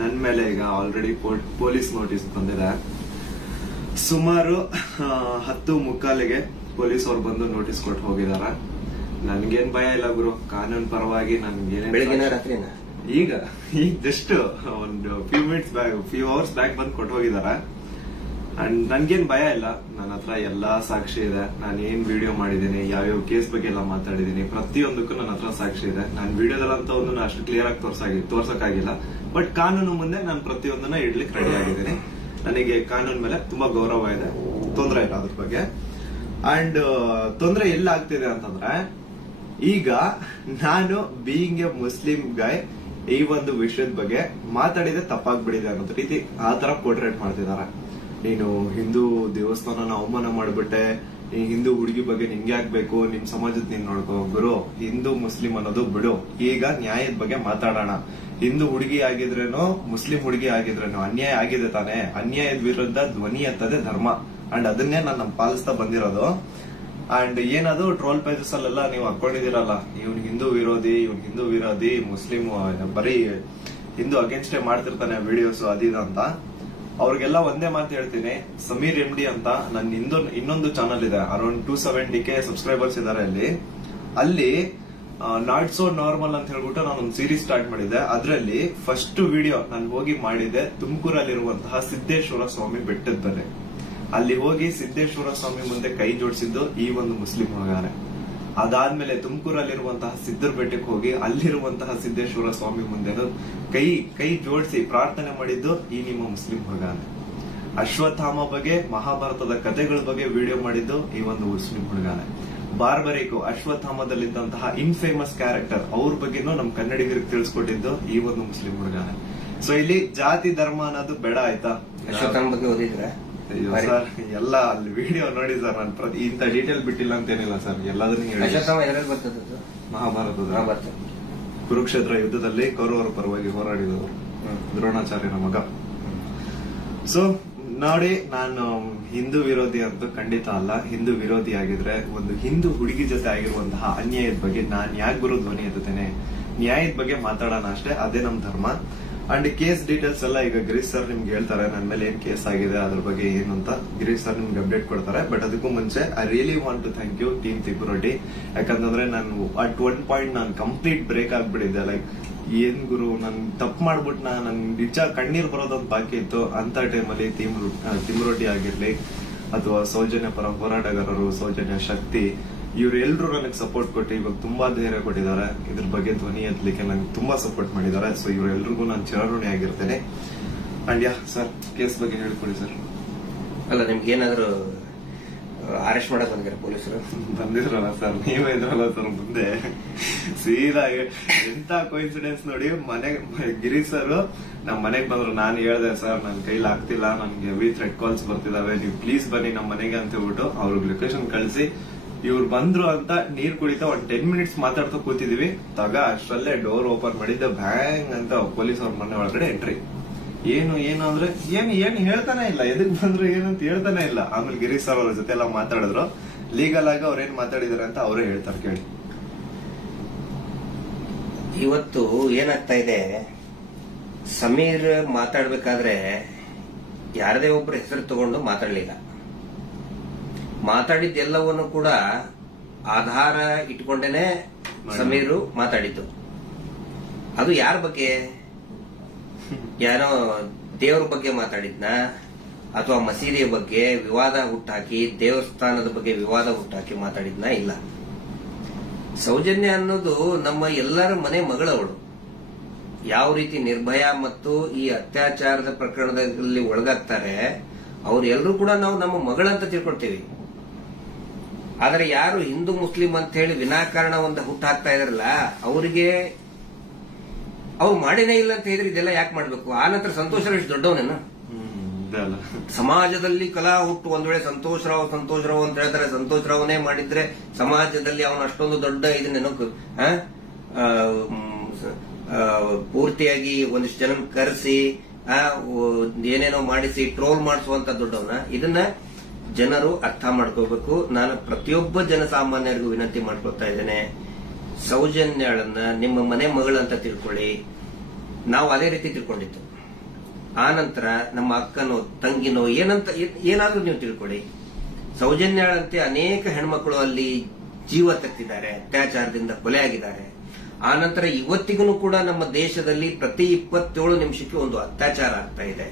ನನ್ನ ಮೇಲೆ ಈಗ ಆಲ್ರೆಡಿ ಪೊಲೀಸ್ ನೋಟಿಸ್ ಬಂದಿದೆ. ಸುಮಾರು 10:15ಗೆ ಪೊಲೀಸ್ ಅವ್ರು ಬಂದು ನೋಟಿಸ್ ಕೊಟ್ಟು ಹೋಗಿದಾರ. ನನ್ಗೇನ್ ಭಯ ಇಲ್ಲ ಗುರು, ಕಾನೂನು ಪರವಾಗಿ ನನ್ಗೇನ್ ಈಗ ಜಸ್ಟ್ ಒಂದು ಫ್ಯೂ ಅವರ್ಸ್ ಬ್ಯಾಕ್ ಬಂದು ಕೊಟ್ಟು ಹೋಗಿದಾರ. ಅಂಡ್ ನನ್ಗೇನ್ ಭಯ ಇಲ್ಲ. ನನ್ನ ಹತ್ರ ಎಲ್ಲಾ ಸಾಕ್ಷಿ ಇದೆ. ನಾನು ಏನ್ ವಿಡಿಯೋ ಮಾಡಿದೀನಿ, ಯಾವ್ಯಾವ ಕೇಸ್ ಬಗ್ಗೆ ಎಲ್ಲ ಮಾತಾಡಿದೀನಿ, ಪ್ರತಿಯೊಂದಕ್ಕೂ ನನ್ನ ಹತ್ರ ಸಾಕ್ಷಿ ಇದೆ. ನಾನು ವಿಡಿಯೋದಲ್ಲಂತ ಒಂದು ಅಷ್ಟು ಕ್ಲಿಯರ್ ಆಗಿ ತೋರ್ಸಕ್ಕಾಗಿಲ್ಲ. ಬಟ್ ಕಾನೂನು ಮುಂದೆ ನಾನು ಪ್ರತಿಯೊಂದನ್ನ ಇಡ್ಲಿಕ್ಕೆ ರೆಡಿ ಆಗಿದ್ದೀನಿ. ನನಗೆ ಕಾನೂನು ಮೇಲೆ ತುಂಬಾ ಗೌರವ ಇದೆ, ತೊಂದರೆ ಇಲ್ಲ ಅದ್ರ ಬಗ್ಗೆ. ಅಂಡ್ ತೊಂದರೆ ಎಲ್ಲ ಆಗ್ತಿದೆ ಅಂತಂದ್ರೆ, ಈಗ ನಾನು ಬೀಯಿಂಗ್ ಎ ಮುಸ್ಲಿಂ ಗಾಯ್ ಈ ಒಂದು ವಿಷಯದ ಬಗ್ಗೆ ಮಾತಾಡಿದ್ರೆ ತಪ್ಪಾಗ್ಬಿಡಿದೆ ಅನ್ನೋ ರೀತಿ ಆ ತರ ಪೋರ್ಟ್ರೇಟ್ ಮಾಡ್ತಿದಾರೆ. ನೀನು ಹಿಂದೂ ದೇವಸ್ಥಾನನ ಅವಮಾನ ಮಾಡ್ಬಿಟ್ಟೆ, ಈ ಹಿಂದೂ ಹುಡುಗಿ ಬಗ್ಗೆ ನಿಂಗೆ ಆಗ್ಬೇಕು, ನಿಮ್ ಸಮಾಜದ ನೀನ್ ನೋಡ್ಕೋ. ಗುರು, ಹಿಂದೂ ಮುಸ್ಲಿಂ ಅನ್ನೋದು ಬಿಡು, ಈಗ ನ್ಯಾಯದ ಬಗ್ಗೆ ಮಾತಾಡೋಣ. ಹಿಂದೂ ಹುಡುಗಿ ಆಗಿದ್ರೇನು ಮುಸ್ಲಿಂ ಹುಡುಗಿ ಆಗಿದ್ರೇನು ಅನ್ಯಾಯ ಆಗಿದೆ ತಾನೆ. ಅನ್ಯಾಯದ ವಿರುದ್ಧ ಧ್ವನಿ ಎತ್ತದೇ ಧರ್ಮ. ಅಂಡ್ ಅದನ್ನೇ ನಾನು ಪಾಲಿಸ್ತಾ ಬಂದಿರೋದು. ಅಂಡ್ ಏನದು ಟ್ರೋಲ್ ಪೇಜಸ್ ಅಲ್ಲೆಲ್ಲ ನೀವು ಹಾಕೊಂಡಿದಿರಲ್ಲ, ಇವ್ನ್ ಹಿಂದೂ ವಿರೋಧಿ ಮುಸ್ಲಿಂ ಬರೀ ಹಿಂದೂ ಅಗೇನ್ಸ್ಟ್ ಮಾಡ್ತಿರ್ತಾನೆ ವಿಡಿಯೋಸ್ ಅದಿದ ಅಂತ. ಅವ್ರಿಗೆಲ್ಲ ಒಂದೇ ಮಾತು ಹೇಳ್ತೀನಿ, ಸಮೀರ್ MD ಅಂತ ನನ್ನ ಇನ್ನೊಂದು ಚಾನಲ್ ಇದೆ, ಅರೌಂಡ್ 270K ಸಬ್ಸ್ಕ್ರೈಬರ್ಸ್ ಇದಾರೆ. ಅಲ್ಲಿ ನಾಟ್ ಸೋ ನಾರ್ಮಲ್ ಅಂತ ಹೇಳ್ಬಿಟ್ಟು ನಾನು ಒಂದು ಸೀರೀಸ್ ಸ್ಟಾರ್ಟ್ ಮಾಡಿದ್ದೆ. ಅದರಲ್ಲಿ ಫಸ್ಟ್ ವಿಡಿಯೋ ನಾನು ಹೋಗಿ ಮಾಡಿದ್ದೆ ತುಮಕೂರಲ್ಲಿರುವಂತಹ ಸಿದ್ದೇಶ್ವರ ಸ್ವಾಮಿ ಬೆಟ್ಟದ ಬೆಲೆ. ಅಲ್ಲಿ ಹೋಗಿ ಸಿದ್ದೇಶ್ವರ ಸ್ವಾಮಿ ಮುಂದೆ ಕೈ ಜೋಡಿಸಿದ್ದು ಈ ಒಂದು ಮುಸ್ಲಿಂ ಹುಡುಗಾನೆ. ಅದಾದ್ಮೇಲೆ ತುಮಕೂರಲ್ಲಿರುವಂತಹ ಸಿದ್ದರ ಬೆಟ್ಟಕ್ಕೆ ಹೋಗಿ ಅಲ್ಲಿರುವಂತಹ ಸಿದ್ದೇಶ್ವರ ಸ್ವಾಮಿ ಮುಂದೆ ಕೈ ಜೋಡಿಸಿ ಪ್ರಾರ್ಥನೆ ಮಾಡಿದ್ದು ಈ ನಿಮ್ಮ ಮುಸ್ಲಿಂ ಹುಡುಗಾನೆ. ಅಶ್ವತ್ಥಾಮ ಬಗ್ಗೆ, ಮಹಾಭಾರತದ ಕಥೆಗಳ ಬಗ್ಗೆ ವಿಡಿಯೋ ಮಾಡಿದ್ದು ಈ ಒಂದು ಮುಸ್ಲಿಂ ಹುಡುಗಾನೆ. ಬಾರ್ಬರಿಕು ಅಶ್ವತ್ಥಾಮದಲ್ಲಿದ್ದಂತಹ ಇನ್ಫೇಮಸ್ ಕ್ಯಾರೆಕ್ಟರ್ ಅವ್ರ ಬಗ್ಗೆನೂ ನಮ್ ಕನ್ನಡಿಗರಿಗೆ ತಿಳಿಸ್ಕೊಟ್ಟಿದ್ದು ಈ ಒಂದು ಮುಸ್ಲಿಂ ಹುಡುಗಾನೆ. ಸೊ ಇಲ್ಲಿ ಜಾತಿ ಧರ್ಮ ಅನ್ನೋದು ಬೇಡ, ಆಯ್ತಾ? ಅಶ್ವತ್ಥಾಮ ಬಗ್ಗೆ ಓದಿದ್ರೆ ಸರ್ ಎಲ್ಲ ಅಲ್ಲಿ ವಿಡಿಯೋ ನೋಡಿ ಸರ್. ನಾನು ಇಂತ ಡೀಟೇಲ್ ಬಿಟ್ಟಿಲ್ಲ ಅಂತೇನಿಲ್ಲ ಸರ್, ಎಲ್ಲದನ್ನೂ ಹೇಳಿ. ಮಹಾಭಾರತದ ಕುರುಕ್ಷೇತ್ರ ಯುದ್ಧದಲ್ಲಿ ಕೌರವರ ಪರವಾಗಿ ಹೋರಾಡಿದವರು ದ್ರೋಣಾಚಾರ್ಯನ ಮಗ. ಸೊ ನೋಡಿ, ನಾನು ಹಿಂದೂ ವಿರೋಧಿ ಅಂತೂ ಖಂಡಿತ ಅಲ್ಲ. ಹಿಂದೂ ವಿರೋಧಿ ಆಗಿದ್ರೆ ಒಂದು ಹಿಂದೂ ಹುಡುಗಿ ಜೊತೆ ಆಗಿರುವಂತಹ ಅನ್ಯಾಯದ ಬಗ್ಗೆ ನಾನ್ ಯಾಕೆ ಗುರು ಧ್ವನಿ ಎತ್ತುತ್ತೇನೆ? ನ್ಯಾಯದ ಬಗ್ಗೆ ಮಾತಾಡೋಣ ಅಷ್ಟೇ, ಅದೇ ನಮ್ ಧರ್ಮ. ಅಂಡ್ ಕೇಸ್ ಡೀಟೇಲ್ಸ್ ಎಲ್ಲ ಈಗ ಗಿರೀಶ್ ಸರ್ ನಿಮ್ಗೆ ಹೇಳ್ತಾರೆ, ನನ್ನ ಮೇಲೆ ಏನ್ ಕೇಸ್ ಆಗಿದೆ ಅದ್ರ ಬಗ್ಗೆ ಏನು ಅಂತ ಗಿರೀಶ್ ಸರ್ ನಿಮ್ಗೆ ಅಪ್ಡೇಟ್ ಕೊಡ್ತಾರೆ. ಬಟ್ ಅದಕ್ಕೂ ಮುಂಚೆ I really want to thank you team Tippuroddi. ಯಾಕಂತಂದ್ರೆ ನಾನು ಅಟ್ ಒನ್ ಪಾಯಿಂಟ್ ನಾನು ಕಂಪ್ಲೀಟ್ ಬ್ರೇಕ್ ಆಗ್ಬಿಟ್ಟಿದ್ದೆ. ಲೈಕ್ ಏನ್ ಗುರು, ನನ್ ತಪ್ಪು ಮಾಡ್ಬಿಟ್ನ, ನನ್ ನಿಜ ಕಣ್ಣೀರ್ ಬರೋದೊಂದು ಬಾಕಿ ಇತ್ತು. ಅಂತ ಟೈಮಲ್ಲಿ ತಿಮ್ಮರೊಡ್ಡಿ ಆಗಿರ್ಲಿ ಅಥವಾ ಸೌಜನ್ಯ ಪರ ಹೋರಾಟಗಾರರು, ಸೌಜನ್ಯ ಶಕ್ತಿ, ಇವರೆಲ್ಲರೂ ನನಗೆ ಸಪೋರ್ಟ್ ಕೊಟ್ಟು ಇವಾಗ ತುಂಬಾ ಧೈರ್ಯ ಕೊಟ್ಟಿದ್ದಾರೆ. ಇದ್ರ ಬಗ್ಗೆ ಧ್ವನಿ ಎತ್ತಲಿಕ್ಕೆ ನಂಗೆ ತುಂಬಾ ಸಪೋರ್ಟ್ ಮಾಡಿದ್ದಾರೆ. ಸೊ ಇವರೆಲ್ರಿಗೂ ನಾನು ಚಿರಋಣಿ ಆಗಿರ್ತೇನೆ. ಅಂಡ್ ಯಾ ಸರ್, ಕೇಸ್ ಬಗ್ಗೆ ಹೇಳ್ಕೊಡಿ ಸರ್. ಅಲ್ಲ, ನಿಮ್ಗೆ ಏನಾದ್ರು ಅರೆಸ್ಟ್ ಮಾಡಕ್ ಬಂದಿರ ಪೊಲೀಸರು? ಬಂದಿದ್ರಲ್ಲ ಸರ್, ನೀವೇ ಇದ್ರಲ್ಲ ಸರ್ ಮುಂದೆ. ಸೀದಾ ಎಂತ ಕೋಇನ್ಸಿಡೆನ್ಸ್ ನೋಡಿ, ಗಿರೀಶ್ ಸರ್ ನಮ್ ಮನೆಗ್ ಬಂದ್ರು. ನಾನು ಹೇಳ್ದೆ, ಸರ್ ನನ್ ಕೈಲಿ ಆಗ್ತಿಲ್ಲ, ನನ್ಗೆ ಹೆವಿ ಥ್ರೆಡ್ ಕಾಲ್ಸ್ ಬರ್ತಿದಾವೆ, ನೀವು ಪ್ಲೀಸ್ ಬನ್ನಿ ನಮ್ಮ ಮನೆಗೆ ಅಂತ ಹೇಳ್ಬಿಟ್ಟು ಅವ್ರಿಗೆ ಲೊಕೇಶನ್ ಕಳಿಸಿ ಇವ್ರು ಬಂದ್ರು ಅಂತ ನೀರ್ ಕುಡಿತಾ ಒಂದ್ 10 ಮಿನಿಟ್ಸ್ ಮಾತಾಡ್ತಾ ಕೂತಿದೀವಿ. ಅಷ್ಟರಲ್ಲೇ ಡೋರ್ ಓಪನ್ ಮಾಡಿದ್ದ, ಬ್ಯಾಂಗ್ ಅಂತ ಪೊಲೀಸ್ ಅವ್ರ ಮನೆ ಒಳಗಡೆ ಎಂಟ್ರಿ. ಏನು ಅಂದ್ರೆ ಏನು ಹೇಳ್ತಾನೆ ಇಲ್ಲ, ಎದಕ್ ಬಂದ್ರು ಏನಂತ ಹೇಳ್ತಾನೆ ಇಲ್ಲ. ಆಮೇಲೆ ಗಿರೀಶ್ ಸರ್ ಅವ್ರ ಜೊತೆ ಎಲ್ಲ ಮಾತಾಡಿದ್ರು. ಲೀಗಲ್ ಆಗಿ ಅವ್ರೇನ್ ಮಾತಾಡಿದಾರೆ ಅಂತ ಅವರೇ ಹೇಳ್ತಾರೆ, ಕೇಳಿ. ಇವತ್ತು ಏನಾಗ್ತಾ ಇದೆ, ಸಮೀರ್ ಮಾತಾಡ್ಬೇಕಾದ್ರೆ ಯಾರದೇ ಒಬ್ಬರ ಹೆಸರು ತಗೊಂಡು ಮಾತಾಡ್ಲಿಲ್ಲ. ಮಾತಾಡಿದ್ದೆಲ್ಲವನ್ನು ಕೂಡ ಆಧಾರ ಇಟ್ಕೊಂಡೇನೆ ಸಮೀರು ಮಾತಾಡಿದ್ದು. ಅದು ಯಾರ ಬಗ್ಗೆ? ಯಾರೋ ದೇವರ ಬಗ್ಗೆ ಮಾತಾಡಿದ್ನ, ಅಥವಾ ಮಸೀದಿಯ ಬಗ್ಗೆ ವಿವಾದ ಹುಟ್ಟಾಕಿ, ದೇವಸ್ಥಾನದ ಬಗ್ಗೆ ವಿವಾದ ಹುಟ್ಟಾಕಿ ಮಾತಾಡಿದ್ನ? ಇಲ್ಲ. ಸೌಜನ್ಯ ಅನ್ನೋದು ನಮ್ಮ ಎಲ್ಲರ ಮನೆ ಮಗಳವಳು. ಯಾವ ರೀತಿ ನಿರ್ಭಯ ಮತ್ತು ಈ ಅತ್ಯಾಚಾರದ ಪ್ರಕರಣದಲ್ಲಿ ಒಳಗಾಗ್ತಾರೆ, ಅವ್ರೆಲ್ಲರೂ ಕೂಡ ನಾವು ನಮ್ಮ ಮಗಳಂತ ತಿಳ್ಕೊಳ್ತೀವಿ. ಆದರೆ ಯಾರು ಹಿಂದೂ ಮುಸ್ಲಿಂ ಅಂತ ಹೇಳಿ ವಿನಾಕಾರಣ ಒಂದು ಹುಟ್ಟು ಹಾಕ್ತಾ ಇದಾರಲ್ಲ, ಅವರಿಗೆ ಅವ್ರು ಮಾಡಿನೇ ಇಲ್ಲ ಅಂತ ಹೇಳಿದ್ರೆ ಇದೆಲ್ಲ ಯಾಕೆ ಮಾಡ್ಬೇಕು? ಆ ನಂತರ ಸಂತೋಷರಾವ್ ಎಷ್ಟು ದೊಡ್ಡವನೇನ? ಸಮಾಜದಲ್ಲಿ ಕಲಾ ಹುಟ್ಟು ಒಂದ್ ವೇಳೆ ಸಂತೋಷರಾವ್ ಅಂತ ಹೇಳ್ತಾರೆ, ಸಂತೋಷರಾವ್ನೇ ಮಾಡಿದ್ರೆ ಸಮಾಜದಲ್ಲಿ ಅವನು ಅಷ್ಟೊಂದು ದೊಡ್ಡ ಇದನ್ನೇನೋ ಪೂರ್ತಿಯಾಗಿ ಒಂದಿಷ್ಟು ಜನ ಕರೆಸಿ ಏನೇನೋ ಮಾಡಿಸಿ ಟ್ರೋಲ್ ಮಾಡಿಸುವಂತ ದೊಡ್ಡವನ. ಇದನ್ನ ಜನರು ಅರ್ಥ ಮಾಡ್ಕೋಬೇಕು. ನಾನು ಪ್ರತಿಯೊಬ್ಬ ಜನಸಾಮಾನ್ಯರಿಗೂ ವಿನಂತಿ ಮಾಡ್ಕೊಳ್ತಾ ಇದ್ದೇನೆ, ಸೌಜನ್ಯಳನ್ನ ನಿಮ್ಮ ಮನೆ ಮಗಳಂತ ತಿಳ್ಕೊಳ್ಳಿ. ನಾವು ಅದೇ ರೀತಿ ತಿಳ್ಕೊಂಡಿತ್ತು. ಆ ನಂತರ ನಮ್ಮ ಅಕ್ಕನೋ ತಂಗಿನೋ ಏನಾದ್ರೂ ನೀವು ತಿಳ್ಕೊಳ್ಳಿ. ಸೌಜನ್ಯಾಳಂತೆ ಅನೇಕ ಹೆಣ್ಮಕ್ಳು ಅಲ್ಲಿ ಜೀವ ತೆತ್ತಿದ್ದಾರೆ, ಅತ್ಯಾಚಾರದಿಂದ ಕೊಲೆ ಆಗಿದ್ದಾರೆ. ಆ ನಂತರ ಇವತ್ತಿಗೂ ಕೂಡ ನಮ್ಮ ದೇಶದಲ್ಲಿ ಪ್ರತಿ 27 ನಿಮಿಷಕ್ಕೆ ಒಂದು ಅತ್ಯಾಚಾರ ಆಗ್ತಾ ಇದೆ.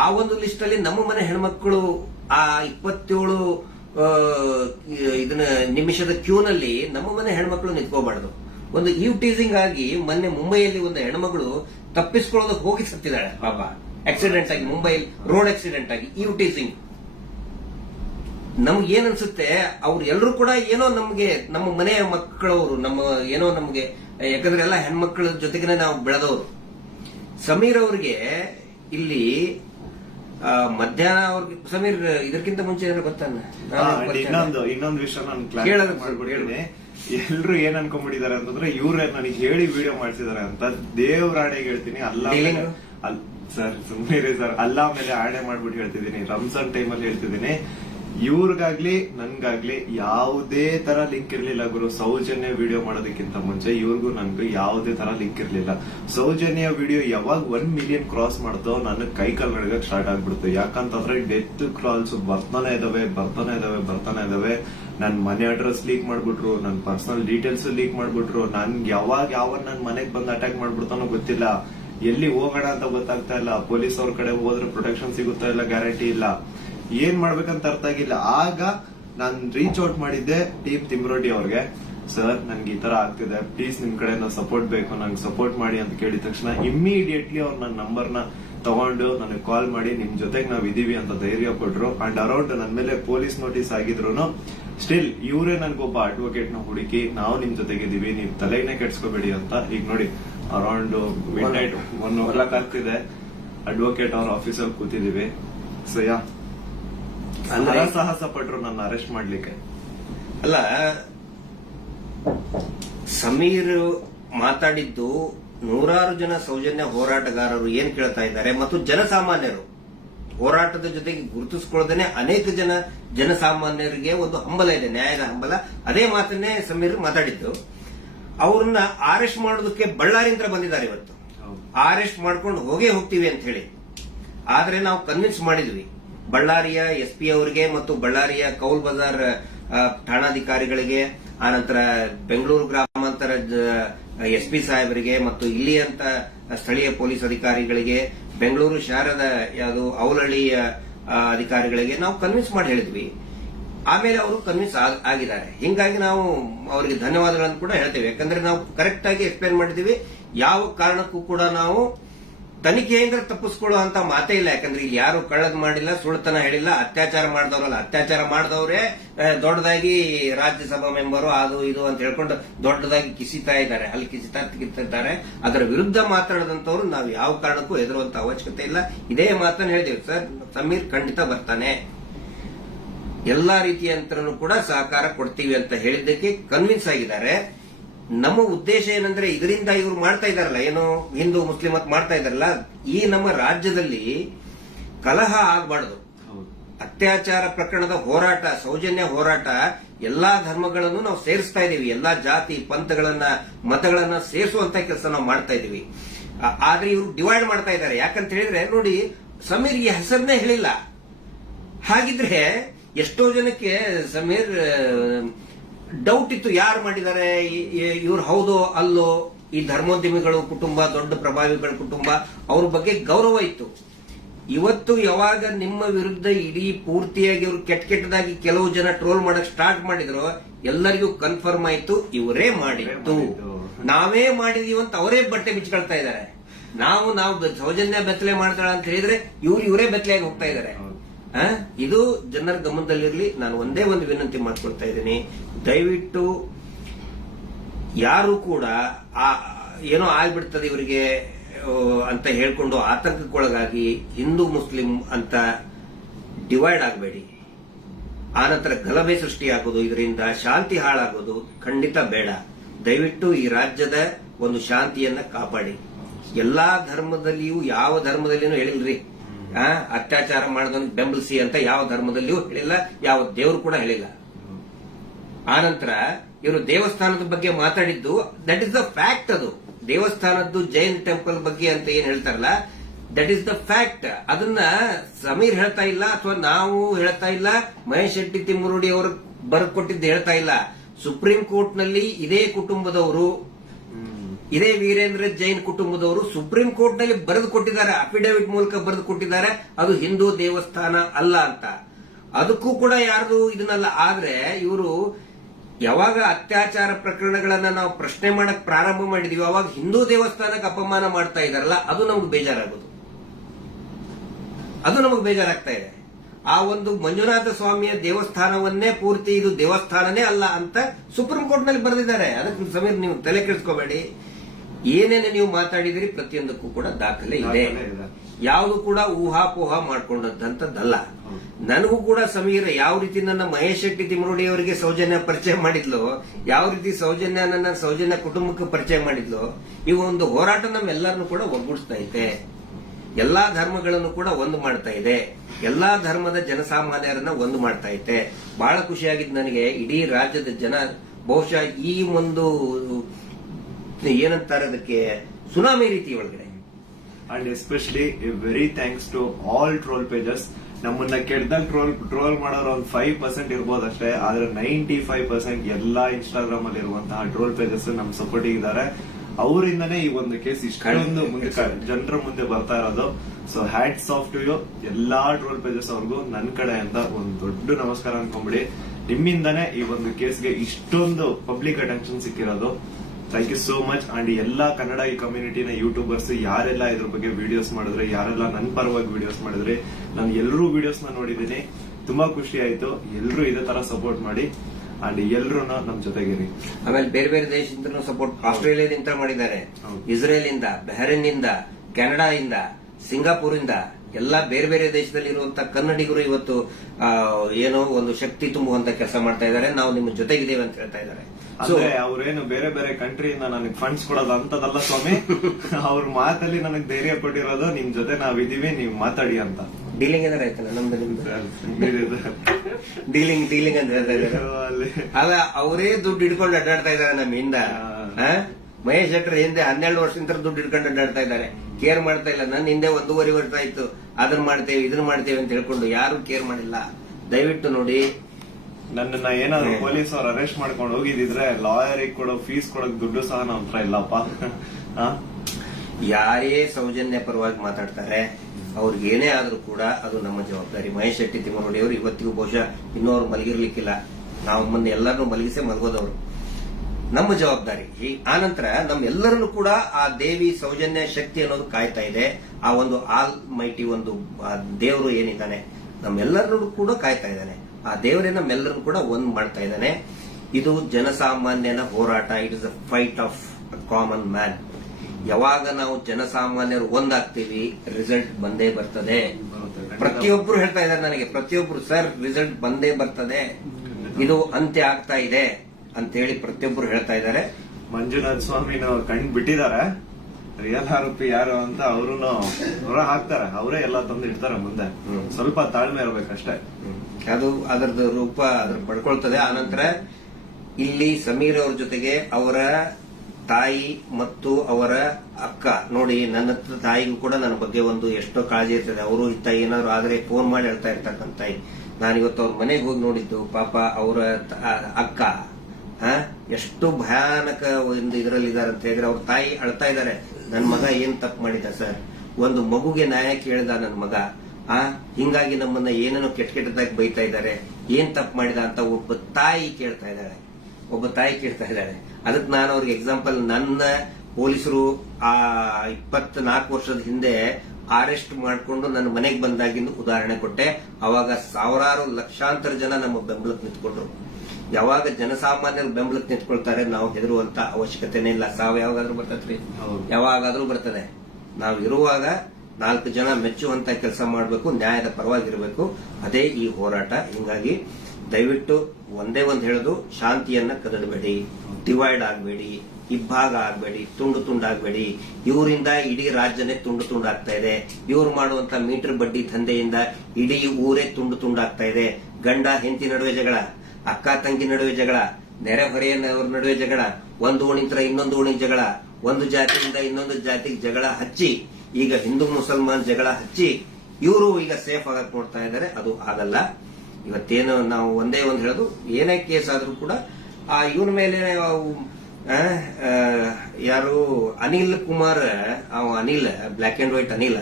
ಆ ಒಂದು ಲಿಸ್ಟ್ ಅಲ್ಲಿ ನಮ್ಮ ಮನೆ ಹೆಣ್ಮಕ್ಳು ಆ 27 ಇದನ್ನ ನಿಮಿಷದ ಕ್ಯೂನಲ್ಲಿ ನಮ್ಮ ಮನೆ ಹೆಣ್ಮಕ್ಳು ನಿಂತ್ಕೋಬಾರ್ದು. ಒಂದು ಈವ್ ಟೀಸಿಂಗ್ ಆಗಿ ಮೊನ್ನೆ ಮುಂಬೈಯಲ್ಲಿ ಒಂದು ಹೆಣ್ಮಗಳು ತಪ್ಪಿಸ್ಕೊಳ್ಳೋದಕ್ಕೆ ಹೋಗಿ ಸತ್ತಿದ್ದಾಳೆ ಪಾಪ, ಆಕ್ಸಿಡೆಂಟ್ ಆಗಿ, ಮುಂಬೈ ರೋಡ್ ಆಕ್ಸಿಡೆಂಟ್ ಆಗಿ. ಈವ್ ಟೀಸಿಂಗ್ ನಮ್ಗೆ ಏನ್ ಅನ್ಸುತ್ತೆ, ಅವ್ರು ಎಲ್ಲರೂ ಕೂಡ ಏನೋ ನಮ್ಗೆ ನಮ್ಮ ಮನೆಯ ಮಕ್ಕಳವರು, ನಮ್ಮ ಏನೋ ನಮ್ಗೆ, ಯಾಕಂದ್ರೆ ಎಲ್ಲ ಹೆಣ್ಮಕ್ಳ ಜೊತೆಗೆ ನಾವು ಬೆಳೆದವರು. ಸಮೀರ್ ಅವ್ರಿಗೆ ಇಲ್ಲಿ ಮಧ್ಯಾಹ್ನ ಅವ್ರಿಗೆ, ಸಮೀರ್ ಇದಕ್ಕಿಂತ ಮುಂಚೆ ಏನಾದ್ರು ಗೊತ್ತಾನ? ಇನ್ನೊಂದು ವಿಷಯ ನಾನು ಕ್ಲಾರಿಫೈ ಮಾಡ್ಬಿಡ್ತೀನಿ. ಎಲ್ರು ಏನ್ ಅನ್ಕೊಂಡ್ಬಿಟ್ಟಿದ್ದಾರೆ ಅಂತಂದ್ರೆ ಇವ್ರೆ ನನಗೆ ಹೇಳಿ ವಿಡಿಯೋ ಮಾಡ್ಸಿದಾರೆ ಅಂತ. ದೇವ್ರಾಣೆಗೆ ಹೇಳ್ತೀನಿ, ಸರ್ ಸುಮ್ಮನೆ ಸರ್, ಅಲ್ಲಾ ಮೇಲೆ ಆಣೆ ಮಾಡ್ಬಿಟ್ಟು ಹೇಳ್ತಿದ್ದೀನಿ, ರಂಜಾನ್ ಟೈಮಲ್ಲಿ ಹೇಳ್ತಿದ್ದೀನಿ. ಇವ್ರಿಗಾಗ್ಲಿ ನನ್ಗಾಗ್ಲಿ ಯಾವುದೇ ತರ ಲಿಂಕ್ ಇರ್ಲಿಲ್ಲ ಗುರು. ಸೌಜನ್ಯ ವಿಡಿಯೋ ಮಾಡೋದಕ್ಕಿಂತ ಮುಂಚೆ ಇವ್ರಿಗೂ ನನ್ಗೂ ಯಾವುದೇ ತರ ಲಿಂಕ್ ಇರ್ಲಿಲ್ಲ. ಸೌಜನ್ಯ ವಿಡಿಯೋ ಯಾವಾಗ 1 ಮಿಲಿಯನ್ ಕ್ರಾಸ್ ಮಾಡ್ತೋ ನನ್ನ ಕೈ ಕಾಲ್ ನಡ್ಗಕ್ ಸ್ಟಾರ್ಟ್ ಆಗ್ಬಿಡ್ತು. ಯಾಕಂತಂದ್ರೆ ಡೆತ್ ಕಾಲ್ಸ್ ಬರ್ತಾನೆ ಇದಾವೆ. ನನ್ ಮನೆ ಅಡ್ರೆಸ್ ಲೀಕ್ ಮಾಡ್ಬಿಟ್ರು, ನನ್ ಪರ್ಸನಲ್ ಡೀಟೇಲ್ಸ್ ಲೀಕ್ ಮಾಡ್ಬಿಟ್ರು. ನನ್ಗೆ ಯಾವ ನನ್ ಮನೆಗ್ ಬಂದು ಅಟ್ಯಾಕ್ ಮಾಡ್ಬಿಡ್ತಾನೋ ಗೊತ್ತಿಲ್ಲ. ಎಲ್ಲಿ ಹೋಗೋಣ ಅಂತ ಗೊತ್ತಾಗ್ತಾ ಇಲ್ಲ. ಪೊಲೀಸ್ ಅವ್ರ ಕಡೆ ಹೋದ್ರೆ ಪ್ರೊಟೆಕ್ಷನ್ ಸಿಗುತ್ತಾ ಇಲ್ಲ ಗ್ಯಾರಂಟಿ ಇಲ್ಲ. ಏನ್ ಮಾಡ್ಬೇಕಂತ ಅರ್ಥ ಆಗಿಲ್ಲ. ಆಗ ನಾನ್ ರೀಚ್ ಔಟ್ ಮಾಡಿದ್ದೆ ಟೀಮ್ ತಿಮ್ರೋಡಿ ಅವ್ರಿಗೆ. ಸರ್ ನನ್ಗೆ ಈ ತರ ಆಗ್ತಿದೆ, ಪ್ಲೀಸ್ ನಿಮ್ ಕಡೆ ಸಪೋರ್ಟ್ ಬೇಕು, ನಂಗೆ ಸಪೋರ್ಟ್ ಮಾಡಿ ಅಂತ ಕೇಳಿದ ತಕ್ಷಣ ಇಮ್ಮಿಡಿಯೇಟ್ಲಿ ಅವ್ರು ನನ್ನ ನಂಬರ್ನ ತಗೊಂಡು ನನಗೆ ಕಾಲ್ ಮಾಡಿ ನಿಮ್ ಜೊತೆಗೆ ನಾವ್ ಇದೀವಿ ಅಂತ ಧೈರ್ಯ ಕೊಟ್ರು. ಅಂಡ್ ಅರೌಂಡ್ ನನ್ ಮೇಲೆ ಪೊಲೀಸ್ ನೋಟಿಸ್ ಆಗಿದ್ರು ಸ್ಟಿಲ್ ಇವರೇ ನನ್ಗೊಬ್ಬ ಅಡ್ವೊಕೇಟ್ ನ ಹುಡುಕಿ ನಾವು ನಿಮ್ ಜೊತೆಗಿದೀವಿ, ನೀವ್ ತಲೆನೇ ಕೆಡ್ಸ್ಕೋಬೇಡಿ ಅಂತ. ಈಗ ನೋಡಿ ಅರೌಂಡ್ ಮಿಡ್ ನೈಟ್ 1:00 ಆಗ್ತಿದೆ, ಅಡ್ವೊಕೇಟ್ ಅವ್ರ ಆಫೀಸಲ್ಲಿ ಕೂತಿದೀವಿ. ಸೊ ಯಾ ಸಾಹಸ ಪಟ್ರು ನನ್ನ ಅರೆಸ್ಟ್ ಮಾಡ್ಲಿಕ್ಕೆ. ಅಲ್ಲ, ಸಮೀರ್ ಮಾತಾಡಿದ್ದು ನೂರಾರು ಜನ ಸೌಜನ್ಯ ಹೋರಾಟಗಾರರು ಏನ್ ಕೇಳ್ತಾ ಇದ್ದಾರೆ ಮತ್ತು ಜನಸಾಮಾನ್ಯರು ಹೋರಾಟದ ಜೊತೆಗೆ ಗುರುತಿಸಿಕೊಳ್ಳದೇನೆ ಅನೇಕ ಜನಸಾಮಾನ್ಯರಿಗೆ ಒಂದು ಹಂಬಲ ಇದೆ, ನ್ಯಾಯದ ಹಂಬಲ. ಅದೇ ಮಾತನ್ನೇ ಸಮೀರ್ ಮಾತಾಡಿದ್ದು. ಅವ್ರನ್ನ ಅರೆಸ್ಟ್ ಮಾಡೋದಕ್ಕೆ ಬಳ್ಳಾರಿಯಿಂದ ಬಂದಿದ್ದಾರೆ ಇವತ್ತು. ಅರೆಸ್ಟ್ ಮಾಡ್ಕೊಂಡು ಹೋಗ್ತೀವಿ ಅಂತ ಹೇಳಿ. ಆದ್ರೆ ನಾವು ಕನ್ವಿನ್ಸ್ ಮಾಡಿದ್ವಿ ಬಳ್ಳಾರಿಯ SP ಅವರಿಗೆ ಮತ್ತು ಬಳ್ಳಾರಿಯ ಕೌಲ್ ಬಜಾರ್ ಠಾಣಾಧಿಕಾರಿಗಳಿಗೆ, ಆನಂತರ ಬೆಂಗಳೂರು ಗ್ರಾಮಾಂತರ SP ಸಾಹೇಬರಿಗೆ ಮತ್ತು ಇಲ್ಲಿಯಂತ ಸ್ಥಳೀಯ ಪೊಲೀಸ್ ಅಧಿಕಾರಿಗಳಿಗೆ, ಬೆಂಗಳೂರು ಶಹರದ ಯಾವುದು ಅವಲಹಳ್ಳಿಯ ಅಧಿಕಾರಿಗಳಿಗೆ ನಾವು ಕನ್ವಿನ್ಸ್ ಮಾಡಿ ಹೇಳಿದ್ವಿ. ಆಮೇಲೆ ಅವರು ಕನ್ವಿನ್ಸ್ ಆಗಿದ್ದಾರೆ. ಹಿಂಗಾಗಿ ನಾವು ಅವರಿಗೆ ಧನ್ಯವಾದಗಳನ್ನು ಕೂಡ ಹೇಳ್ತೇವೆ. ಯಾಕಂದ್ರೆ ನಾವು ಕರೆಕ್ಟ್ ಆಗಿ ಎಕ್ಸ್ಪ್ಲೇನ್ ಮಾಡಿದೀವಿ. ಯಾವ ಕಾರಣಕ್ಕೂ ಕೂಡ ನಾವು ತನಿಖೆಯಿಂದ ತಪ್ಪಿಸ್ಕೊಳ್ಳುವಂತ ಮಾತೇ ಇಲ್ಲ. ಯಾಕಂದ್ರೆ ಇಲ್ಲಿ ಯಾರು ಕಳ್ಳದ್ ಮಾಡಿಲ್ಲ, ಸುಳ್ತನ ಹೇಳಿಲ್ಲ, ಅತ್ಯಾಚಾರ ಮಾಡಿದವರಲ್ಲ. ಅತ್ಯಾಚಾರ ಮಾಡಿದವರೇ ದೊಡ್ಡದಾಗಿ ರಾಜ್ಯಸಭಾ ಮೆಂಬರು ಅದು ಇದು ಅಂತ ಹೇಳ್ಕೊಂಡು ದೊಡ್ಡದಾಗಿ ಕಿಸಿತಾ ಇದ್ದಾರೆ, ಅಲ್ಲಿ ಕಿಸಿತಿದ್ದಾರೆ. ಅದರ ವಿರುದ್ಧ ಮಾತಾಡದಂತವ್ರು ನಾವು ಯಾವ ಕಾರಣಕ್ಕೂ ಹೆದರುವಂತ ಅವಶ್ಯಕತೆ ಇಲ್ಲ. ಇದೇ ಮಾತನ್ನು ಹೇಳಿದೇವೆ ಸರ್, ಸಮೀರ್ ಖಂಡಿತ ಬರ್ತಾನೆ, ಎಲ್ಲಾ ರೀತಿಯಂತರನು ಕೂಡ ಸಹಕಾರ ಕೊಡ್ತೀವಿ ಅಂತ ಹೇಳಿದ್ದಕ್ಕೆ ಕನ್ವಿನ್ಸ್ ಆಗಿದ್ದಾರೆ. ನಮ್ಮ ಉದ್ದೇಶ ಏನಂದ್ರೆ ಇದರಿಂದ ಇವರು ಮಾಡ್ತಾ ಇದಾರಲ್ಲ, ಏನು ಹಿಂದೂ ಮುಸ್ಲಿಂ ಅಂತ ಮಾಡ್ತಾ ಇದಾರಲ್ಲ, ಈ ನಮ್ಮ ರಾಜ್ಯದಲ್ಲಿ ಕಲಹ ಆಗಬಾರದು. ಅತ್ಯಾಚಾರ ಪ್ರಕರಣದ ಹೋರಾಟ, ಸೌಜನ್ಯ ಹೋರಾಟ, ಎಲ್ಲಾ ಧರ್ಮಗಳನ್ನು ನಾವು ಸೇರಿಸ್ತಾ ಇದೀವಿ. ಎಲ್ಲಾ ಜಾತಿ ಪಂಥಗಳನ್ನ ಮತಗಳನ್ನ ಸೇರಿಸುವಂತ ಕೆಲಸ ನಾವು ಮಾಡ್ತಾ ಇದೀವಿ. ಆದ್ರೆ ಇವರು ಡಿವೈಡ್ ಮಾಡ್ತಾ ಇದ್ದಾರೆ. ಯಾಕಂತ ಹೇಳಿದ್ರೆ ನೋಡಿ, ಸಮೀರ್ ಈ ಹೆಸರನ್ನೇ ಹೇಳಿಲ್ಲ. ಹಾಗಿದ್ರೆ ಎಷ್ಟೋ ಜನಕ್ಕೆ ಸಮೀರ್ ಡೌಟ್ ಇತ್ತು, ಯಾರು ಮಾಡಿದ್ದಾರೆ, ಇವ್ರು ಹೌದೋ ಅಲ್ಲೋ. ಈ ಧರ್ಮೋದ್ಯಮಿಗಳು ಕುಟುಂಬ, ದೊಡ್ಡ ಪ್ರಭಾವಿಗಳ ಕುಟುಂಬ, ಅವ್ರ ಬಗ್ಗೆ ಗೌರವ ಇತ್ತು. ಇವತ್ತು ಯಾವಾಗ ನಿಮ್ಮ ವಿರುದ್ಧ ಇಡೀ ಪೂರ್ತಿಯಾಗಿ ಅವರು ಕೆಟ್ಟದಾಗಿ ಕೆಲವು ಜನ ಟ್ರೋಲ್ ಮಾಡಕ್ ಸ್ಟಾರ್ಟ್ ಮಾಡಿದ್ರು, ಎಲ್ಲರಿಗೂ ಕನ್ಫರ್ಮ್ ಆಯ್ತು ಇವರೇ ಮಾಡಿದ್ದು, ನಾವೇ ಮಾಡಿದೀವಿ ಅಂತ ಅವರೇ ಬಟ್ಟೆ ಬಿಚ್ಕೊಳ್ತಾ ಇದ್ದಾರೆ. ನಾವು ಸೌಜನ್ಯ ಬೆತ್ತಲೆ ಮಾಡ್ತಾಳ ಅಂತ ಹೇಳಿದ್ರೆ ಇವರೇ ಬೆತ್ತಲೆಯಾಗಿ ಹೋಗ್ತಾ ಇದ್ದಾರೆ. ಇದು ಜನರ ಗಮನದಲ್ಲಿರಲಿ. ನಾನು ಒಂದೇ ಒಂದು ವಿನಂತಿ ಮಾಡ್ಕೊಳ್ತಾ ಇದ್ದೀನಿ, ದಯವಿಟ್ಟು ಯಾರು ಕೂಡ ಏನೋ ಆಗ್ಬಿಡ್ತದೆ ಇವರಿಗೆ ಅಂತ ಹೇಳ್ಕೊಂಡು ಆತಂಕಕ್ಕೊಳಗಾಗಿ ಹಿಂದೂ ಮುಸ್ಲಿಂ ಅಂತ ಡಿವೈಡ್ ಆಗಬೇಡಿ. ಆನಂತರ ಗಲಭೆ ಸೃಷ್ಟಿಯಾಗೋದು, ಇದರಿಂದ ಶಾಂತಿ ಹಾಳಾಗೋದು ಖಂಡಿತ ಬೇಡ. ದಯವಿಟ್ಟು ಈ ರಾಜ್ಯದ ಒಂದು ಶಾಂತಿಯನ್ನ ಕಾಪಾಡಿ. ಎಲ್ಲಾ ಧರ್ಮದಲ್ಲಿಯೂ, ಯಾವ ಧರ್ಮದಲ್ಲಿಯೂ ಹೇಳಿಲ್ರಿ ಅತ್ಯಾಚಾರ ಮಾಡೋದನ್ನು ಬೆಂಬಲಿಸಿ ಅಂತ, ಯಾವ ಧರ್ಮದಲ್ಲಿಯೂ ಹೇಳಿಲ್ಲ, ಯಾವ ದೇವರು ಕೂಡ ಹೇಳಿಲ್ಲ. ಆನಂತರ ಇವರು ದೇವಸ್ಥಾನದ ಬಗ್ಗೆ ಮಾತಾಡಿದ್ದು, ದಟ್ ಇಸ್ ದ ಫ್ಯಾಕ್ಟ್. ಅದು ದೇವಸ್ಥಾನದ್ದು ಜೈನ್ ಟೆಂಪಲ್ ಬಗ್ಗೆ ಅಂತ ಏನ್ ಹೇಳ್ತಾರಲ್ಲ, ದಟ್ ಈಸ್ ದ ಫ್ಯಾಕ್ಟ್. ಅದನ್ನ ಸಮೀರ್ ಹೇಳ್ತಾ ಇಲ್ಲ, ಅಥವಾ ನಾವು ಹೇಳ್ತಾ ಇಲ್ಲ, ಮಹೇಶ್ ಶೆಟ್ಟಿ ತಿಮ್ಮರುಡಿ ಅವರು ಬರೆದು ಕೊಟ್ಟಿದ್ದು ಹೇಳ್ತಾ ಇಲ್ಲ. ಸುಪ್ರೀಂ ಕೋರ್ಟ್ ನಲ್ಲಿ ಇದೇ ಕುಟುಂಬದವರು, ಇದೇ ವೀರೇಂದ್ರ ಜೈನ್ ಕುಟುಂಬದವರು ಸುಪ್ರೀಂ ಕೋರ್ಟ್ ನಲ್ಲಿ ಬರೆದು ಕೊಟ್ಟಿದ್ದಾರೆ, ಅಫಿಡವಿಟ್ ಮೂಲಕ ಬರೆದು ಕೊಟ್ಟಿದ್ದಾರೆ, ಅದು ಹಿಂದೂ ದೇವಸ್ಥಾನ ಅಲ್ಲ ಅಂತ. ಅದಕ್ಕೂ ಕೂಡ ಯಾರ್ದು ಇದನ್ನಲ್ಲ. ಆದ್ರೆ ಇವರು ಯಾವಾಗ ಅತ್ಯಾಚಾರ ಪ್ರಕರಣಗಳನ್ನ ನಾವು ಪ್ರಶ್ನೆ ಮಾಡಕ್ ಪ್ರಾರಂಭ ಮಾಡಿದೀವಿ, ಅವಾಗ ಹಿಂದೂ ದೇವಸ್ಥಾನಕ್ಕೆ ಅಪಮಾನ ಮಾಡ್ತಾ ಇದಾರಲ್ಲ, ಅದು ನಮ್ಗೆ ಬೇಜಾರಾಗೋದು, ಅದು ನಮಗೆ ಬೇಜಾರಾಗ್ತಾ ಇದೆ. ಆ ಒಂದು ಮಂಜುನಾಥ ಸ್ವಾಮಿಯ ದೇವಸ್ಥಾನವನ್ನೇ ಪೂರ್ತಿ ಇದು ದೇವಸ್ಥಾನನೇ ಅಲ್ಲ ಅಂತ ಸುಪ್ರೀಂ ಕೋರ್ಟ್ ನಲ್ಲಿ ಬರೆದಿದ್ದಾರೆ. ಅದಕ್ಕೆ ಸಮೀರ್ ನೀವು ತಲೆ ಕೆಡಿಸ್ಕೋಬೇಡಿ. ಏನೇನು ನೀವು ಮಾತಾಡಿದಿರಿ ಪ್ರತಿಯೊಂದಕ್ಕೂ ಕೂಡ ದಾಖಲೆ ಇದೆ. ಯಾವುದು ಕೂಡ ಊಹಾಪೋಹ ಮಾಡ್ಕೊಂಡಂತದ್ದಲ್ಲ. ನನಗೂ ಕೂಡ ಸಮೀರ್ ಯಾವ ರೀತಿ ನನ್ನ ಮಹೇಶ್ ಶೆಟ್ಟಿ ತಿಮ್ಮರುಡಿ ಅವರಿಗೆ ಸೌಜನ್ಯ ಪರಿಚಯ ಮಾಡಿದ್ಲು, ಯಾವ ರೀತಿ ಸೌಜನ್ಯ ಕುಟುಂಬಕ್ಕೆ ಪರಿಚಯ ಮಾಡಿದ್ಲು, ಈ ಒಂದು ಹೋರಾಟ ನಮ್ಮೆಲ್ಲರನ್ನು ಕೂಡ ಒಗ್ಗೂಡಿಸ್ತಾ ಇದೆ. ಎಲ್ಲಾ ಧರ್ಮಗಳನ್ನು ಕೂಡ ಒಂದು ಮಾಡ್ತಾ ಇದೆ, ಎಲ್ಲಾ ಧರ್ಮದ ಜನಸಾಮಾನ್ಯರನ್ನ ಒಂದು ಮಾಡ್ತಾ ಇದೆ. ಬಹಳ ಖುಷಿಯಾಗಿದ್ದು ನನಗೆ. ಇಡೀ ರಾಜ್ಯದ ಜನ ಬಹುಶಃ ಈ ಒಂದು ಏನಂತಾರೆ ಅದಕ್ಕೆ ಸುನಾಮಿ ರೀತಿ ಒಳಗಡೆ. And especially very thanks to all troll pages. ನಮ್ಮನ್ನ ಕೆಟ್ಟದಾಗ ಟ್ರೋಲ್ ಮಾಡೋರು ಒಂದು 5% ಇರ್ಬೋದಷ್ಟೇ, ಆದ್ರೆ 95% ಎಲ್ಲಾ ಇನ್ಸ್ಟಾಗ್ರಾಮ್ ಅಲ್ಲಿ ಇರುವಂತಹ ಟ್ರೋಲ್ ಪೇಜಸ್ ನಮ್ ಸಪೋರ್ಟ್ ಇದ್ದಾರೆ. ಅವರಿಂದನೇ ಈ ಒಂದು ಕೇಸ್ ಇಷ್ಟೊಂದು ಜನರ ಮುಂದೆ ಬರ್ತಾ ಇರೋದು. So hats off to you ಎಲ್ಲಾ ಟ್ರೋಲ್ ಪೇಜಸ್ ಅವ್ರಿಗೂ ನನ್ನ ಕಡೆಯಿಂದ ಒಂದು ದೊಡ್ಡ ನಮಸ್ಕಾರ ಅನ್ಕೊಂಬಿಡಿ. ನಿಮ್ಮಿಂದನೇ ಈ ಒಂದು ಕೇಸ್ಗೆ ಇಷ್ಟೊಂದು ಪಬ್ಲಿಕ್ ಅಟೆನ್ಷನ್ ಸಿಕ್ಕಿರೋದು. Thank you so much. And ಎಲ್ಲಾ ಕನ್ನಡ ಈ ಕಮ್ಯುನಿಟಿನ ಯೂಟ್ಯೂಬರ್ಸ್ ಯಾರೆಲ್ಲ ಇದ್ರ ಬಗ್ಗೆ ವಿಡಿಯೋಸ್ ಮಾಡಿದ್ರೆ, ಯಾರೆಲ್ಲ ನನ್ನ ಪರವಾಗಿ ವಿಡಿಯೋಸ್ ಮಾಡಿದ್ರೆ, ನಾನು ಎಲ್ಲರೂ ವಿಡಿಯೋಸ್ ನ ನೋಡಿದೀನಿ. ತುಂಬಾ ಖುಷಿ ಆಯ್ತು. ಎಲ್ಲರೂ ಇದೇ ತರ ಸಪೋರ್ಟ್ ಮಾಡಿ ಅಂಡ್ ಎಲ್ರು ನಮ್ ಜೊತೆಗಿರಿ. ಆಮೇಲೆ ಬೇರೆ ಬೇರೆ ದೇಶದಿಂದ ಸಪೋರ್ಟ್, ಆಸ್ಟ್ರೇಲಿಯಾದಿಂದ ಮಾಡಿದ್ದಾರೆ, ಇಸ್ರೇಲ್ ಇಂದ, ಬಹರೇನ್ ಇಂದ, ಕೆನಡಾ ಇಂದ, ಸಿಂಗಾಪುರ್ ಇಂದ, ಎಲ್ಲಾ ಬೇರೆ ಬೇರೆ ದೇಶದಲ್ಲಿ ಇರುವಂತಹ ಕನ್ನಡಿಗರು ಇವತ್ತು ಏನೋ ಒಂದು ಶಕ್ತಿ ತುಂಬುವಂತ ಕೆಲಸ ಮಾಡ್ತಾ ಇದ್ದಾರೆ. ನಾವು ನಿಮ್ಮ ಜೊತೆಗಿದ್ದೇವೆ ಅಂತ ಹೇಳ್ತಾ ಇದ್ದಾರೆ. ಅಂದ್ರೆ ಅವ್ರೇನು ಬೇರೆ ಬೇರೆ ಕಂಟ್ರಿಯಿಂದ ನನಗೆ ಫಂಡ್ಸ್ ಕೊಡೋದು ಅಂತದಲ್ಲ ಸ್ವಾಮಿ. ಅವ್ರ ಮಾತಲ್ಲಿ ನನಗೆ ಧೈರ್ಯ ಕೊಟ್ಟಿರೋದು ನಿಮ್ ಜೊತೆ ನಾವಿದೀವಿ, ನೀವು ಮಾತಾಡಿ ಅಂತ. ಡೀಲಿಂಗ್ ಏನಾರ ಆಯ್ತಲ್ಲ ನಮ್ದು ನಿಮ್ದು ಡೀಲಿಂಗ್ ಅಂತ ಹೇಳ್ತಾ ಇದ್ದಾರೆ. ಅಲ್ಲ, ಅವರೇ ದುಡ್ಡು ಹಿಡ್ಕೊಂಡು ಅಡ್ಡಾಡ್ತಾ ಇದ್ದಾರೆ ನಮ್ಮಿಂದ. ಮಹೇಶ್ ಶೆಟ್ಟರ್ ಹಿಂದೆ 12 ವರ್ಷದಿಂದ ದುಡ್ಡು ಹಿಡ್ಕೊಂಡು ಅಡ್ಡಾಡ್ತಾ ಇದ್ದಾರೆ. ಕೇರ್ ಮಾಡ್ತಾ ಇಲ್ಲ. ನನ್ನ ಹಿಂದೆ 1.5 ವರ್ಷ ಆಯ್ತು ಅದನ್ನ ಮಾಡ್ತೇವೆ ಇದನ್ನ ಮಾಡ್ತೇವೆ ಅಂತ ಹೇಳ್ಕೊಂಡು ಯಾರು ಕೇರ್ ಮಾಡಿಲ್ಲ. ದಯವಿಟ್ಟು ನೋಡಿ, ನನ್ನನ್ನ ಏನಾದ್ರು ಪೊಲೀಸ್ ಅವ್ರು ಅರೆಸ್ಟ್ ಮಾಡ್ಕೊಂಡು ಹೋಗಿದ್ರೆ ಲಾಯರ್ ಕೊಡೋ ಫೀಸ್ ಕೊಡೋಕ್ ದುಡ್ಡು ಸಹ ನಮ್ಮ ಹತ್ರ ಇಲ್ಲಪ್ಪ. ಯಾರೇ ಸೌಜನ್ಯ ಪರವಾಗಿ ಮಾತಾಡ್ತಾರೆ, ಅವ್ರಿಗೆ ಏನೇ ಆದ್ರೂ ಕೂಡ ಅದು ನಮ್ಮ ಜವಾಬ್ದಾರಿ. ಮಹೇಶ್ ಶೆಟ್ಟಿ ತಿಮ್ಮರುಡಿ ಅವರು ಇವತ್ತಿಗೂ ಬಹುಶಃ ಇನ್ನೂ ಅವ್ರು ಮಲಗಿರ್ಲಿಕ್ಕಿಲ್ಲ. ನಾವು ಮೊನ್ನೆ ಎಲ್ಲರನ್ನೂ ಮಲಗಿಸೇ ಮಲಗೋದವ್ರು. ನಮ್ಮ ಜವಾಬ್ದಾರಿ. ಆನಂತರ ನಮ್ಮೆಲ್ಲರನ್ನು ಕೂಡ ಆ ದೇವಿ ಸೌಜನ್ಯ ಶಕ್ತಿ ಅನ್ನೋದು ಕಾಯ್ತಾ ಇದೆ. ಆ ಒಂದು ಆಲ್ ಮೈಟಿ ಒಂದು ದೇವರು ಏನಿದ್ದಾನೆ ನಮ್ಮೆಲ್ಲರನ್ನು ಕೂಡ ಕಾಯ್ತಾ ಇದ್ದಾನೆ. ಆ ದೇವರೇ ನಮ್ಮೆಲ್ಲರನ್ನು ಕೂಡ ಒಂದ್ ಮಾಡ್ತಾ ಇದ್ದಾನೆ. ಇದು ಜನಸಾಮಾನ್ಯನ ಹೋರಾಟ. It is a fight of a common man. ಯಾವಾಗ ನಾವು ಜನಸಾಮಾನ್ಯರು ಒಂದಾಗ್ತೀವಿ, ರಿಸಲ್ಟ್ ಬಂದೇ ಬರ್ತದೆ. ಪ್ರತಿಯೊಬ್ರು ಹೇಳ್ತಾ ಇದ್ದಾರೆ ನನಗೆ, ಪ್ರತಿಯೊಬ್ರು ಸರ್ ರಿಸಲ್ಟ್ ಬಂದೇ ಬರ್ತದೆ, ಇದು ಅಂತ್ಯ ಆಗ್ತಾ ಇದೆ ಅಂತೇಳಿ ಪ್ರತಿಯೊಬ್ರು ಹೇಳ್ತಾ ಇದ್ದಾರೆ. ಮಂಜುನಾಥ ಸ್ವಾಮಿನ ಕಂಡು ಬಿಟ್ಟಿದ್ದಾರೆ. ರಿಯಲ್ ಆರೋಪಿ ಯಾರು ಅಂತ ಅವ್ರು ಹೊರ ಹಾಕ್ತಾರೆ. ಅವರೇ ಎಲ್ಲ ತಂದು ಇಡ್ತಾರೆ ಮುಂದೆ. ಸ್ವಲ್ಪ ತಾಳ್ಮೆ ಇರ್ಬೇಕಷ್ಟೇ. ಅದು ಅದರದ್ದು ರೂಪ ಅದ್ರ ಪಡ್ಕೊಳ್ತದೆ. ಆನಂತರ ಇಲ್ಲಿ ಸಮೀರ್ ಅವ್ರ ಜೊತೆಗೆ ಅವರ ತಾಯಿ ಮತ್ತು ಅವರ ಅಕ್ಕ ನೋಡಿ, ನನ್ನ ತಾಯಿಗೂ ಕೂಡ ನನ್ನ ಬಗ್ಗೆ ಒಂದು ಎಷ್ಟೋ ಕಾಳಜಿ ಇರ್ತದೆ. ಅವರು ಇತ್ತ ಏನಾದ್ರು ಆದ್ರೆ ಫೋನ್ ಮಾಡಿ ಹೇಳ್ತಾ ಇರ್ತಕ್ಕಂಥ ತಾಯಿ. ನಾನಿವತ್ತು ಅವ್ರ ಮನೆಗೆ ಹೋಗಿ ನೋಡಿದ್ದು. ಪಾಪ ಅವರ ಅಕ್ಕ ಎಷ್ಟು ಭಯಾನಕ ಒಂದು ಇದರಲ್ಲಿದ್ದಾರೆ ಅಂತ ಹೇಳಿದ್ರೆ, ಅವ್ರ ತಾಯಿ ಅಳ್ತಾ ಇದ್ದಾರೆ. ನನ್ನ ಮಗ ಏನ್ ತಪ್ಪು ಮಾಡಿದ ಸರ್, ಒಂದು ಮಗುಗೆ ನ್ಯಾಯ ಕೇಳಿದ ನನ್ನ ಮಗ, ಹಿಂಗಾಗಿ ನಮ್ಮನ್ನ ಏನೇನೋ ಕೆಟ್ಟದಾಗಿ ಬೈತಾ ಇದ್ದಾರೆ, ಏನ್ ತಪ್ಪು ಮಾಡಿದ ಅಂತ ಒಬ್ಬ ತಾಯಿ ಕೇಳ್ತಾ ಇದ್ದಾಳೆ. ಅದಕ್ಕೆ ನಾನು ಅವ್ರಿಗೆ ಎಕ್ಸಾಂಪಲ್, ನನ್ನ ಪೊಲೀಸರು ಆ 24 ವರ್ಷದ ಹಿಂದೆ ಅರೆಸ್ಟ್ ಮಾಡಿಕೊಂಡು ನನ್ನ ಮನೆಗೆ ಬಂದಾಗಿಂದು ಉದಾಹರಣೆ ಕೊಟ್ಟೆ. ಅವಾಗ ಸಾವಿರಾರು ಲಕ್ಷಾಂತರ ಜನ ನಮ್ಮ ಬೆಂಬಲಕ್ಕೆ ನಿಂತ್ಕೊಂಡ್ರು. ಯಾವಾಗ ಜನಸಾಮಾನ್ಯರು ಬೆಂಬಲಕ್ಕೆ ನಿಂತ್ಕೊಳ್ತಾರೆ, ನಾವು ಹೆದರುವಂತ ಅವಶ್ಯಕತೆನೇ ಇಲ್ಲ. ಸಾವು ಯಾವಾಗಾದ್ರೂ ಬರ್ತದ್ರಿ, ಯಾವಾಗಾದ್ರೂ ಬರ್ತದೆ. ನಾವು ಇರುವಾಗ 4 ಜನ ಮೆಚ್ಚುವಂತ ಕೆಲಸ ಮಾಡಬೇಕು, ನ್ಯಾಯದ ಪರವಾಗಿರಬೇಕು. ಅದೇ ಈ ಹೋರಾಟ. ಹಿಂಗಾಗಿ ದಯವಿಟ್ಟು ಒಂದೇ ಒಂದು ಹೇಳೋದು, ಶಾಂತಿಯನ್ನ ಕದಡಬೇಡಿ, ಡಿವೈಡ್ ಆಗಬೇಡಿ, ಇಬ್ಬಾಗ ಆಗಬೇಡಿ, ತುಂಡು ತುಂಡಾಗಬೇಡಿ. ಇವರಿಂದ ಇಡೀ ರಾಜ್ಯನೇ ತುಂಡು ತುಂಡಾಗ್ತಾ ಇದೆ. ಇವ್ರು ಮಾಡುವಂತ ಮೀಟರ್ ಬಡ್ಡಿ ದಂಧೆಯಿಂದ ಇಡೀ ಊರೇ ತುಂಡು ತುಂಡಾಗ್ತಾ ಇದೆ. ಗಂಡ ಹೆಂಡತಿ ನಡುವೆ ಜಗಳ, ಅಕ್ಕ ತಂಗಿ ನಡುವೆ ಜಗಳ, ನೆರೆಹೊರೆಯವ್ರ ನಡುವೆ ಜಗಳ, ಒಂದು ಓಣಿಂತರ ಇನ್ನೊಂದು ಓಣಿ ಜಗಳ, ಒಂದು ಜಾತಿಯಿಂದ ಇನ್ನೊಂದು ಜಾತಿಗೆ ಜಗಳ ಹಚ್ಚಿ ಈಗ ಹಿಂದೂ ಮುಸಲ್ಮಾನ್ ಜಗಳ ಹಚ್ಚಿ ಇವರು ಈಗ ಸೇಫ್ ಆಗಕ್ ನೋಡ್ತಾ ಇದ್ದಾರೆ. ಅದು ಆಗಲ್ಲ. ಇವತ್ತೇನು ನಾವು ಒಂದೇ ಒಂದು ಹೇಳೋದು, ಏನೇ ಕೇಸ್ ಆದ್ರೂ ಕೂಡ ಆ ಇವನ ಮೇಲೆ ಯಾರು Anil Kumar, Anil black and white Anil,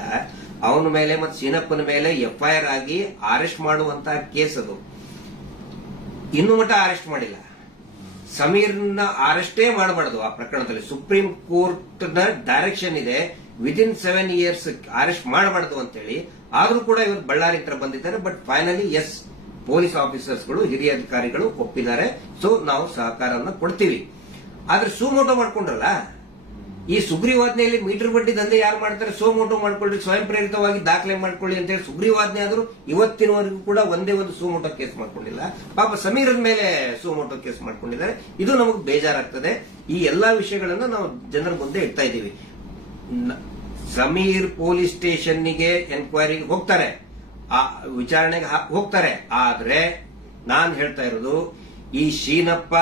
ಅವನ ಮೇಲೆ ಮತ್ತು ಸೀನಪ್ಪನ ಮೇಲೆ FIR ಆಗಿ ಅರೆಸ್ಟ್ ಮಾಡುವಂತಹ ಕೇಸ್ ಅದು. ಇನ್ನೂ ಮಟ್ಟ ಅರೆಸ್ಟ್ ಮಾಡಿಲ್ಲ. ಸಮೀರ್ನ ಅರೆಸ್ಟೇ ಮಾಡಬಾರ್ದು ಆ ಪ್ರಕರಣದಲ್ಲಿ. ಸುಪ್ರೀಂ ಕೋರ್ಟ್ ನ ಡೈರೆಕ್ಷನ್ ಇದೆ, ವಿದಿನ್ 7 years ಅರೆಸ್ಟ್ ಮಾಡಬಾರ್ದು ಅಂತೇಳಿ. ಆದ್ರೂ ಕೂಡ ಇವತ್ತು ಬಳ್ಳಾರಿ ಹತ್ರ ಬಂದಿದ್ದಾರೆ. ಬಟ್ ಫೈನಲಿ ಎಸ್, ಪೊಲೀಸ್ ಆಫೀಸರ್ಸ್ಗಳು, ಹಿರಿಯ ಅಧಿಕಾರಿಗಳು ಒಪ್ಪಿದ್ದಾರೆ. ಸೊ ನಾವು ಸಹಕಾರವನ್ನು ಕೊಡ್ತೀವಿ. ಆದ್ರೆ ಸುಮೋಟೋ ಮಾಡ್ಕೊಂಡ್ರಲ್ಲ, ಈ ಸುಗ್ರೀವಾಜ್ಞೆಯಲ್ಲಿ ಮೀಟರ್ ಬಡ್ಡಿ ದಂಧೆ ಯಾರು ಮಾಡ್ತಾರೆ? ಸುಮೋಟೋ ಮಾಡ್ಕೊಳ್ಳಿ, ಸ್ವಯಂ ಪ್ರೇರಿತವಾಗಿ ದಾಖಲೆ ಮಾಡ್ಕೊಳ್ಳಿ ಅಂತ ಹೇಳಿ ಸುಗ್ರೀವಾಜ್ಞೆ ಆದ್ರೂ ಇವತ್ತಿನವರೆಗೂ ಕೂಡ ಒಂದೇ ಒಂದು ಸುಮೋಟೋ ಕೇಸ್ ಮಾಡ್ಕೊಂಡಿಲ್ಲ. ಪಾಪ ಸಮೀರನ ಮೇಲೆ ಸುಮೋಟೋ ಕೇಸ್ ಮಾಡ್ಕೊಂಡಿದ್ದಾರೆ. ಇದು ನಮಗೆ ಬೇಜಾರಾಗ್ತದೆ. ಈ ಎಲ್ಲಾ ವಿಷಯಗಳನ್ನ ನಾವು ಜನರ ಮುಂದೆ ಇಡ್ತಾ ಇದ್ದೀವಿ. ಸಮೀರ್ ಪೊಲೀಸ್ ಸ್ಟೇಷನ್ನಿಗೆ ಎನ್ಕ್ವೈರಿಗೆ ಹೋಗ್ತಾರೆ, ಆ ವಿಚಾರಣೆಗೆ ಹೋಗ್ತಾರೆ. ಆದ್ರೆ ನಾನ್ ಹೇಳ್ತಾ ಇರೋದು, ಈ ಶೀನಪ್ಪ,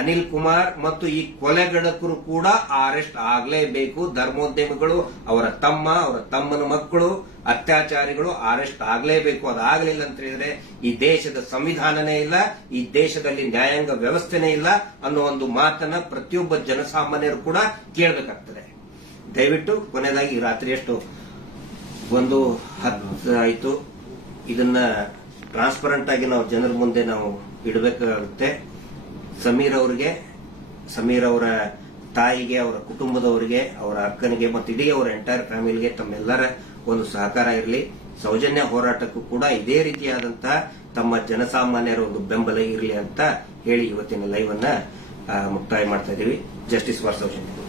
ಅನಿಲ್ ಕುಮಾರ್ ಮತ್ತು ಈ ಕೊಲೆಗಡಕರು ಕೂಡ ಅರೆಸ್ಟ್ ಆಗಲೇಬೇಕು. ಧರ್ಮೋದ್ಯಮಿಗಳು, ಅವರ ತಮ್ಮ, ಅವರ ತಮ್ಮನ ಮಕ್ಕಳು, ಅತ್ಯಾಚಾರಿಗಳು ಅರೆಸ್ಟ್ ಆಗಲೇಬೇಕು. ಅದಾಗಲಿಲ್ಲ ಅಂತ ಹೇಳಿದ್ರೆ ಈ ದೇಶದ ಸಂವಿಧಾನನೇ ಇಲ್ಲ, ಈ ದೇಶದಲ್ಲಿ ನ್ಯಾಯಾಂಗ ವ್ಯವಸ್ಥೆನೇ ಇಲ್ಲ ಅನ್ನೋ ಒಂದು ಮಾತನ್ನ ಪ್ರತಿಯೊಬ್ಬ ಜನಸಾಮಾನ್ಯರು ಕೂಡ ಕೇಳಬೇಕಾಗ್ತದೆ. ದಯವಿಟ್ಟು ಕೊನೆಯದಾಗಿ ರಾತ್ರಿ ಎಷ್ಟು 1:10 ಆಯಿತು. ಇದನ್ನ ಟ್ರಾನ್ಸ್ಪರೆಂಟ್ ಆಗಿ ನಾವು ಜನರ ಮುಂದೆ ನಾವು ಇಡಬೇಕಾಗುತ್ತೆ. ಸಮೀರ್ ಅವರ ತಾಯಿಗೆ, ಅವರ ಕುಟುಂಬದವರಿಗೆ, ಅವರ ಅಕ್ಕನಿಗೆ ಮತ್ತು ಇಡೀ ಅವರ ಎಂಟೈರ್ ಫ್ಯಾಮಿಲಿಗೆ ತಮ್ಮೆಲ್ಲರ ಒಂದು ಸಹಕಾರ ಇರಲಿ. ಸೌಜನ್ಯ ಹೋರಾಟಕ್ಕೂ ಕೂಡ ಇದೇ ರೀತಿಯಾದಂತಹ ತಮ್ಮ ಜನಸಾಮಾನ್ಯರ ಒಂದು ಬೆಂಬಲ ಇರಲಿ ಅಂತ ಹೇಳಿ ಇವತ್ತಿನ ಲೈವ್ ಅನ್ನ ಮುಕ್ತಾಯ ಮಾಡ್ತಾ ಇದ್ದೀವಿ. Justice for Soujanya.